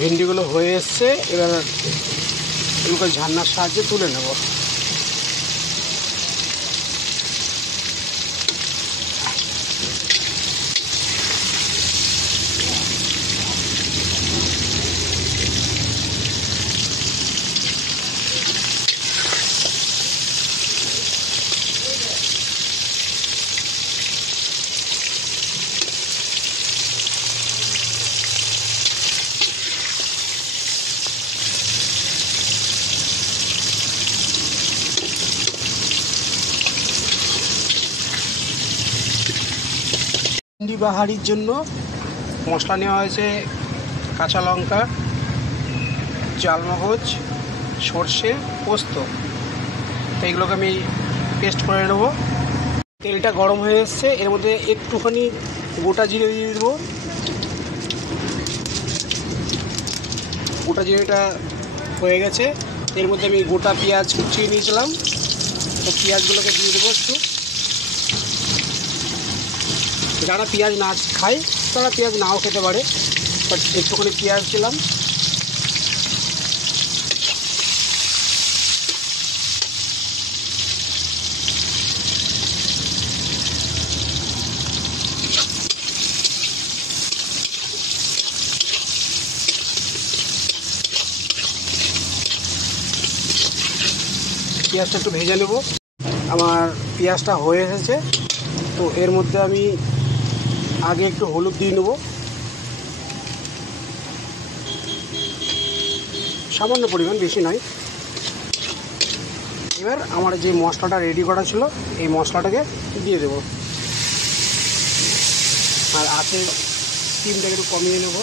ভিন্ডিগুলো হয়ে এসছে, এবার এগুলোকে ঝান্নার সাহায্যে তুলে নেব। ভিন্ডি বাহারির জন্য মশলা নেওয়া হয়েছে কাঁচা লঙ্কা, চালমগজ, সর্ষে, পোস্ত। তো এগুলোকে আমি পেস্ট করে নেব। তেলটা গরম হয়ে এসছে, এর মধ্যে একটুখানি গোটা জিরে দিয়ে দেবো। গোটা জিরেটা হয়ে গেছে, এর মধ্যে আমি গোটা পেঁয়াজ কুচিয়ে নিয়েছিলাম, তো পেঁয়াজগুলোকে দিয়ে দেবো একটু। যারা পেঁয়াজ না খায় তারা পেঁয়াজ নাও খেতে পারে, বাট একটুখানি পেঁয়াজ দিলাম। পেঁয়াজটা একটু ভেজে নেব। আমার পেঁয়াজটা হয়ে এসেছে, তো এর মধ্যে আমি আগে একটু হলুদ দিয়ে নেব, সামান্য পরিমাণ, বেশি নয়। এবার আমার যে মশলাটা রেডি করা ছিল এই মশলাটাকে দিয়ে দেব, আর আঁচের স্টিমটাকে একটু কমিয়ে নেব।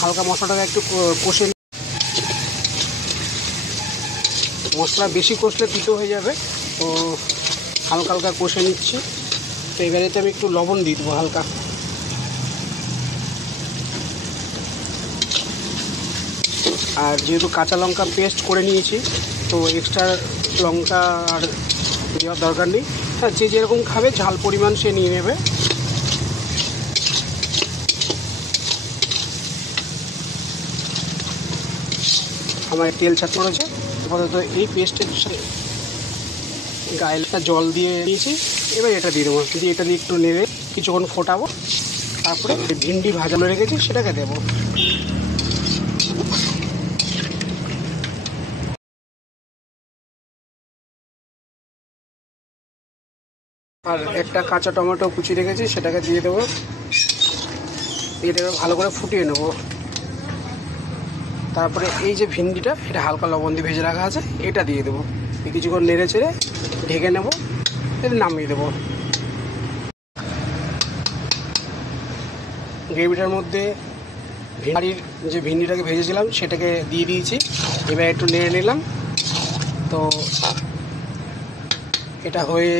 হালকা মশলাটাকে একটু কষে, মশলা বেশি কষলে তিতো হয়ে যাবে, তো হালকা হালকা কষে নিচ্ছি। তো এবারেতে আমি একটু লবণ দিয়ে দেবো হালকা। আর যেহেতু কাঁচা লঙ্কা পেস্ট করে নিয়েছি, তো এক্সট্রা লঙ্কা আর দেওয়ার দরকার নেই। হ্যাঁ, যে যেরকম খাবে ঝাল পরিমাণ সে নিয়ে নেবে। আমার তেল ছাড়তে রয়েছে, আপাতত এই পেস্টের সাথে গায়ে একটা জল দিয়ে দিয়েছি। এবার এটা দিয়ে দেবো, দিয়ে এটা দিয়ে একটু নেড়ে কিছুক্ষণ ফোটাবো, তারপরে ভিন্ডি ভাজানো রেখেছি সেটাকে দেবো। আর একটা কাঁচা টমেটো কুচি রেখেছি সেটাকে দিয়ে দেবো। এটাকে ভালো করে ফুটিয়ে নেব। তারপরে এই যে ভিন্ডিটা, এটা হালকা লবণ দিয়ে ভেজে রাখা আছে, এটা দিয়ে দেবো। কিছুক্ষণ নেড়ে চেড়ে ঢেকে নেব, এটা নামিয়ে দেবো। গ্রেভিটার মধ্যে বাড়ির যে ভিন্ডিটাকে ভেজেছিলাম সেটাকে দিয়ে দিয়েছি। এবার একটু নেড়ে নিলাম। তো এটা হয়ে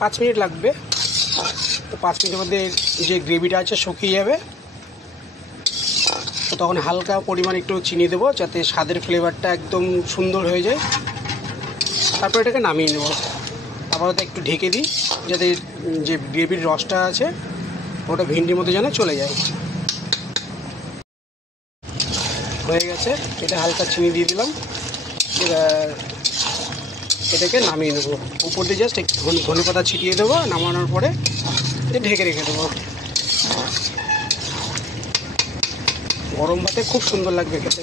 5 মিনিট লাগবে। তো 5 মিনিটের মধ্যে যে গ্রেভিটা আছে শুকিয়ে যাবে। তো তখন হালকা পরিমাণ একটু চিনি দেবো, যাতে স্বাদের ফ্লেভারটা একদম সুন্দর হয়ে যায়। তারপর এটাকে নামিয়ে নেব। আপাতত একটু ঢেকে দিই, যাতে যে গ্রেভির রসটা আছে ওটা ভিন্ডির মধ্যে যেন চলে যায়। হয়ে গেছে, এটা হালকা চিনি দিয়ে দিলাম। এবার এটাকে নামিয়ে নেবো। উপর দিয়ে জাস্ট একটু ধনেপাতা ছিটিয়ে দেবো। নামানোর পরে ঢেকে রেখে দেবো। গরম ভাতে খুব সুন্দর লাগবে খেতে।